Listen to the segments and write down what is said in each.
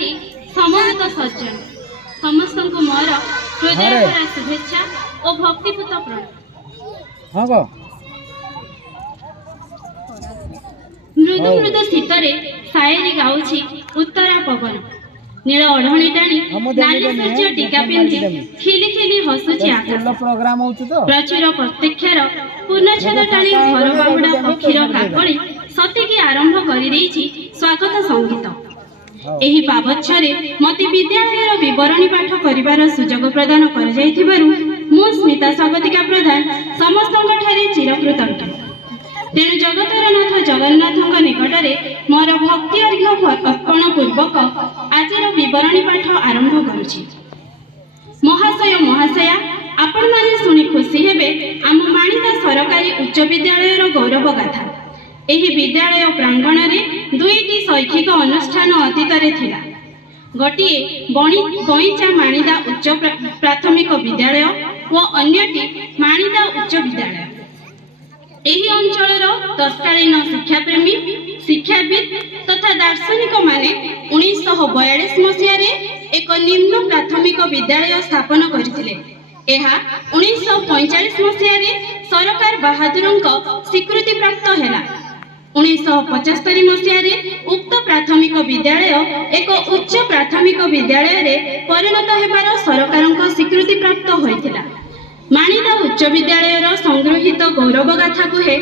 एठी समवेत सज्जन समस्त को मोर हृदय भरा शुभेच्छा और भक्तिपूत प्रणय। हाँ गो मृदु मृदु शीतरे शायरी गाउछि उत्तरा पवन नील ओढ़णी टाणी नाली सूर्य टीका पिंधि खिली खिली हसुछि आकाश प्रोग्राम होउछ तो प्रचुर प्रत्यक्षर पूर्णछेद टाणी घर बाहुड़ा पक्षीर काकळी सतेकी आरंभ करि देइछि स्वागत संगीत। एही पाबच्छरे मते विद्यालयर विवरणी पाठ करिवार सुजोग प्रदान कर जाइथिबारु मु स्मिता स्वागतिका प्रधान समस्तଙ୍କ ठारे चिरकृतज्ञ। तेणु जगतरनाथ जगन्नाथଙ୍କ निकटरे मोर भक्ति अर्घ्य अर्पण पूर्वक आजिर विवरणी पाठ आरंभ करुछि। महाशय महाशया आपण माने सुनी खुशी हेबे आम माणिदा सरकारी उच्च विद्यालयर गौरव गाथा। एही विद्यालय प्रांगण रे दुईटी शैक्षिक अनुष्ठान अतीतरे थिला। गोटिए बईचा माणिदा उच्च प्राथमिक विद्यालय और अन्यटी माणिदा उच्च विद्यालय। एही अंचलर तत्कालीन शिक्षाप्रेमी शिक्षाविद तथा दार्शनिक माने 1942 मसीह एक निम्न प्राथमिक विद्यालय स्थापन करथिले। एहा 1945 मसीह सरकार बहादुरଙ୍କ स्वीकृति प्राप्त हैला। 1975 मसीह उक्त प्राथमिक विद्यालय एक उच्च प्राथमिक विद्यालय रे परिणत हेबार सरकारଙ୍କ स्वीकृति प्राप्त होइथिला। माणिदा उच्च विद्यालयर संग्रहित गौरव गाथा कहे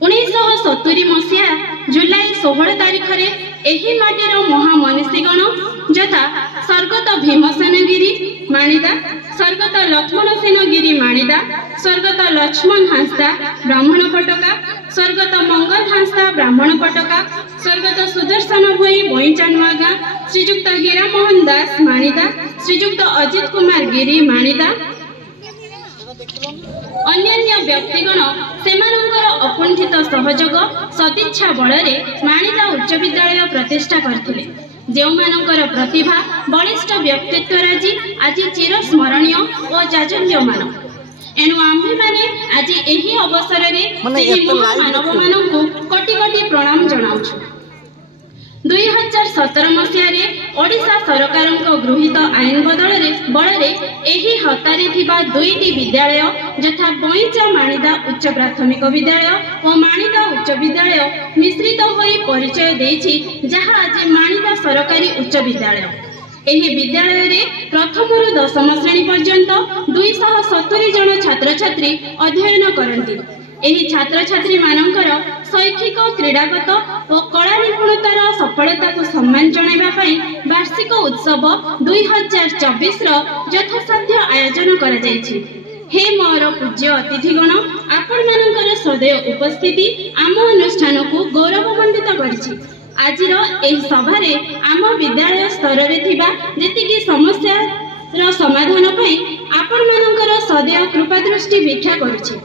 1970 मसीहा जुलाई 16 तारिख रे एही माटीर महामनीषीगण यथा स्वर्गत भीमसेन गिरी माणिदा, स्वर्गत लक्ष्मण सेन गिरी माणिदा, स्वर्गत लक्ष्मण हांसदा ब्राह्मण पटका, स्वर्गत मंगल हांसदा ब्राह्मण पटका, स्वर्गत सुदर्शन भोई बईचानुआगा, श्रीजुक्त हीरा मोहन दास माणिदा, श्रीजुक्त अजित कुमार गिरी माणिदा अन्यान्य व्यक्तिगण सेमानंकर अकुंठित सहयोग सदिच्छा बଳରେ माणिदा उच्च विद्यालय प्रतिष्ठा करथिले। जेउ मानकर प्रतिभा बलिष्ठ व्यक्तित्व राजी आज चिरस्मरणीय और जाजल्यमान। एणु आम्भे माने आज एही अवसर रे एही महामानव मानकु कोटि कोटि प्रणाम जणाउछु। 2017 मसीह ओडिशा सरकारଙ୍କ गृहीत आईन बଳରେ एही हतारे थिबा दुईटी विद्यालय यथा बईचा माणिदा उच्च प्राथमिक विद्यालय और माणिदा उच्च विद्यालय मिश्रित होई परिचय देछि जहा आज माणिदा सरकारी उच्च विद्यालय। एही विद्यालय रे प्रथम रु दशम श्रेणी पर्यंत 270 जन छात्र छात्री अध्ययन करंती। एही छात्र छात्री मानकर शैक्षिक क्रीडागत और कला निपुणतार सफलता को सम्मान जणाइबा पई वार्षिक उत्सव 2024 यथासाध्य आयोजन करा जायछि। हे मोर पूज्य अतिथिगण आपण मानकर सदैव उपस्थिति आम अनुष्ठान को गौरवमंडित करिछि। आजिर एही सभारे आम विद्यालय स्तर रे थिबा जेतिकी समस्या रो समाधान पई आपण मानकर सदैव कृपा दृष्टि भिक्षा करिछि।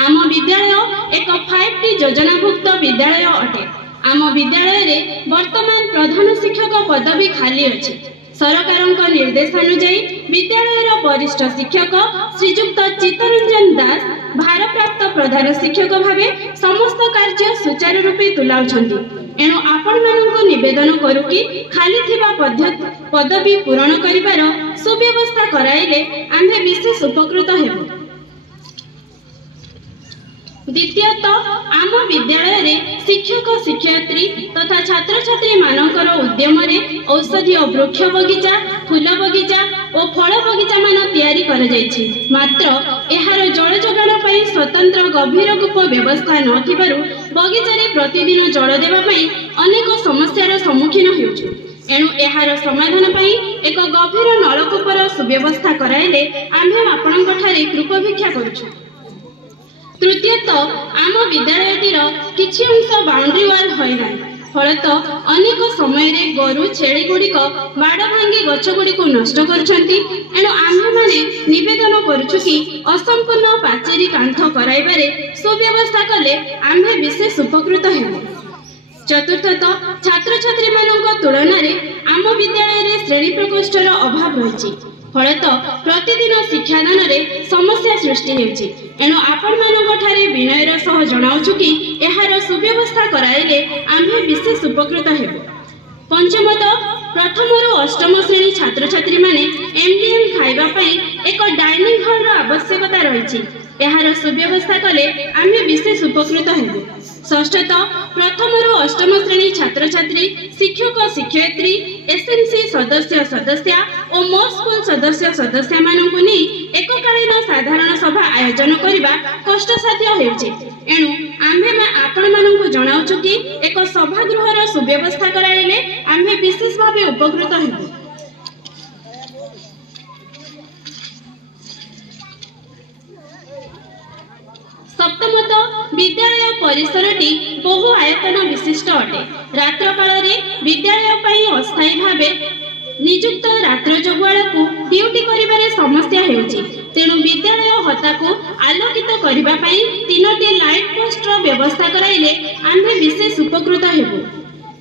आम विद्यालय एक 5T योजनाभुक्त विद्यालय अटे। आम विद्यालय रे वर्तमान प्रधान शिक्षक पदवी खाली अछि। सरकारଙ୍କ निर्देशानुसार विद्यालयर वरिष्ठ शिक्षक श्रीजुक्त चित्तरंजन दास भारप्राप्त प्रधान शिक्षक भावे समस्त कार्य सुचारू रूपे तुलाउछन्ति। एणु आपण माननको निवेदन करू कि खाली थिबा पदवी पूरण करिवार सुव्यवस्था कराइले आम्भे विशेष उपकृत हेबु। द्वितीयत आम विद्यालय रे शिक्षक शिक्षयित्री तथा छात्र छात्री मानकर उद्यम रे औषधीय वृक्ष बगीचा फूल बगीचा और फल बगीचा मान तैयारी कर जायछि। मात्र एहार जल जोगाण पई स्वतंत्र गभीर कूप व्यवस्था न थिबारु बगीचा रे प्रतिदिन जल देबा पई अनेक समस्यार सम्मुखीन हेउछु। एणु एहार समाधान पई एक गभीर नलकूपर सुव्यवस्था कराइले आम्हे आपणଙ୍କ ठारे कृपभिक्षा करूछु। तृतीयत आम विद्यालयटीर किछि अंश बाउंड्री वाल होइना फलत अनेक समय रे गोरु छेड़ी गुड़िक बाड़ भांगी गछ गुड़िक नष्ट करछंती। एणु आम्हे माने निवेदन करूछु कि असंपूर्ण पाचेरी कांथ कराइबारे सुव्यवस्था कले आम्हे विशेष उपकृत हेबु। चतुर्थत छात्र छात्री मानक तुलन में आम विद्यालय रे श्रेणी प्रकोष्ठर अभाव रही फलत प्रतिदिन शिक्षादान रे समस्या सृष्टि हेउछि। एणु आपण मानक ठारे विनयर सह जणाउछु कि एहार सुव्यवस्था कराइले आम्हे विशेष उपकृत हेबु। पंचमत प्रथम अष्टम श्रेणी छात्र छात्री माने एमडीएम खाइबा पई एक डाइनिंग हॉल रो आवश्यकता रही यार सुव्यवस्था कले आमे विशेष उपकृत हेबु। षष्ठत प्रथम अष्टम श्रेणी छात्र छात्री शिक्षक शिक्षयित्री एसएमसी सदस्य सदस्या और मो स्कूल सदस्य सदस्या मानकु नै एककालीन साधारण सभा आयोजन करबा कष्टसाध्य हेउचे। एणु आम्भे आपण मानकु जणाउछु कि एक सभागृहर सुव्यवस्था कराइले आम्भे विशेष भावे उपकृत हेबु। सप्तमत विद्यालय परिसरटी बहु आयतन विशिष्ट अटे। रात्र काल विद्यालय पई अस्थायी भावे नियुक्त रात्र जगुआल को ड्यूटी करिबारे समस्या हेउची। तेणु विद्यालय हता को आलोकित करिबा पई 3टी लाइट पोस्ट रो व्यवस्था कराइले आम्भे विशेष उपकृत हेबु।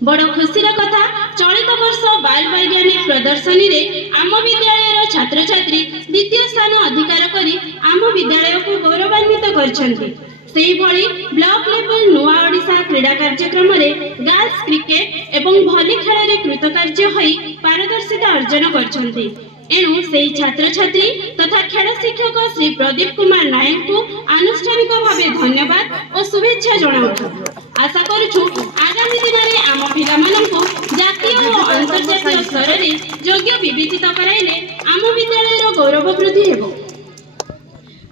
बड़ खुशीर कथा चलित वर्ष बाल वैज्ञानिक प्रदर्शनी रे आम विद्यालय छात्र छात्री द्वितीय स्थान अधिकार करी आम विद्यालय को गौरवान्वित करछन्ति। सेही भली ब्लॉक लेवल नुआ ओडिशा क्रीडा कार्यक्रम रे गर्ल्स क्रिकेट एवं भली खेल रे कृतकार्य होई पारदर्शिता अर्जन करछन्ति। एणु सेही छात्र छात्री तथा खेल शिक्षक श्री प्रदीप कुमार नायक को आनुष्ठानिक भावे धन्यवाद और शुभेच्छा जणाउछु। आशा करूछु आगामी दिन में आम पिलामानंकु जातीय और अंतर्जातीय स्तर रे योग्य विवेचित कराइले आम विद्यालय गौरव वृद्धि हेबो।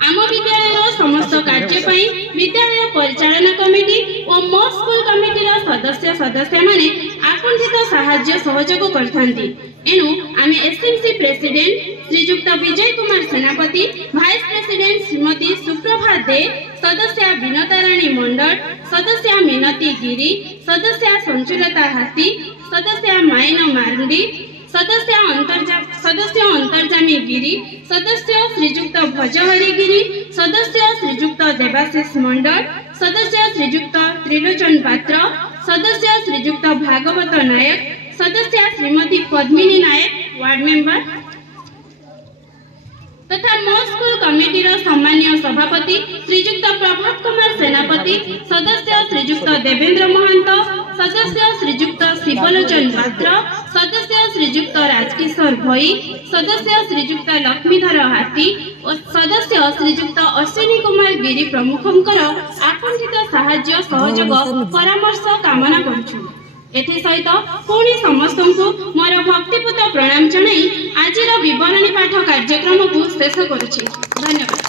आम विद्यालय समस्त कार्य पई विद्यालय परिचालन कमिटी और मो स्कूल कमिटी सदस्य सदस्य माने आकुंठित साहाय्य सहयोग करथांती। एणु आमे एसएमसी प्रेसिडेंट श्रीजुक्त विजय कुमार सेनापति, वाइस प्रेसिडेंट श्रीमती सुप्रभा दे, सदस्य विनताराणी मंडल, सदस्य मिनती गिरी, सदस्य संचुलता हाथी, सदस्य माइन मारंडी, सदस्य अंतर्जामी गिरी, सदस्य श्रीजुक्त भजहरी गिरी, सदस्य श्रीजुक्त देवाशीष मंडल, सदस्य श्रीजुक्त त्रिलोचन पात्र, सदस्य श्रीजुक्त भागवत नायक, सदस्य श्रीमती पद्मिनी नायक वार्ड मेंबर तथा मो स्कूल कमिटी सम्मानीय सभापति श्रीजुक्त प्रभात कुमार सेनापति, सदस्य श्रीजुक्त देवेंद्र महंत, सदस्य श्रीजुक्त शिवलोचन पात्र, सदस्य श्रीजुक्त राजकिशोर भई, सदस्य श्रीजुक्त लक्ष्मीधर हाथी और सदस्य श्रीजुक्त अश्विनी कुमार गिरी प्रमुखंकर आकुंठित साहाय्य सहयोग परामर्श कामना करूछु। एथि सहित पुणी समस्त को मोर भक्तिपूत प्रणाम जणाई आजिर विवरणी पाठ कार्यक्रम को शेष करुछि। धन्यवाद।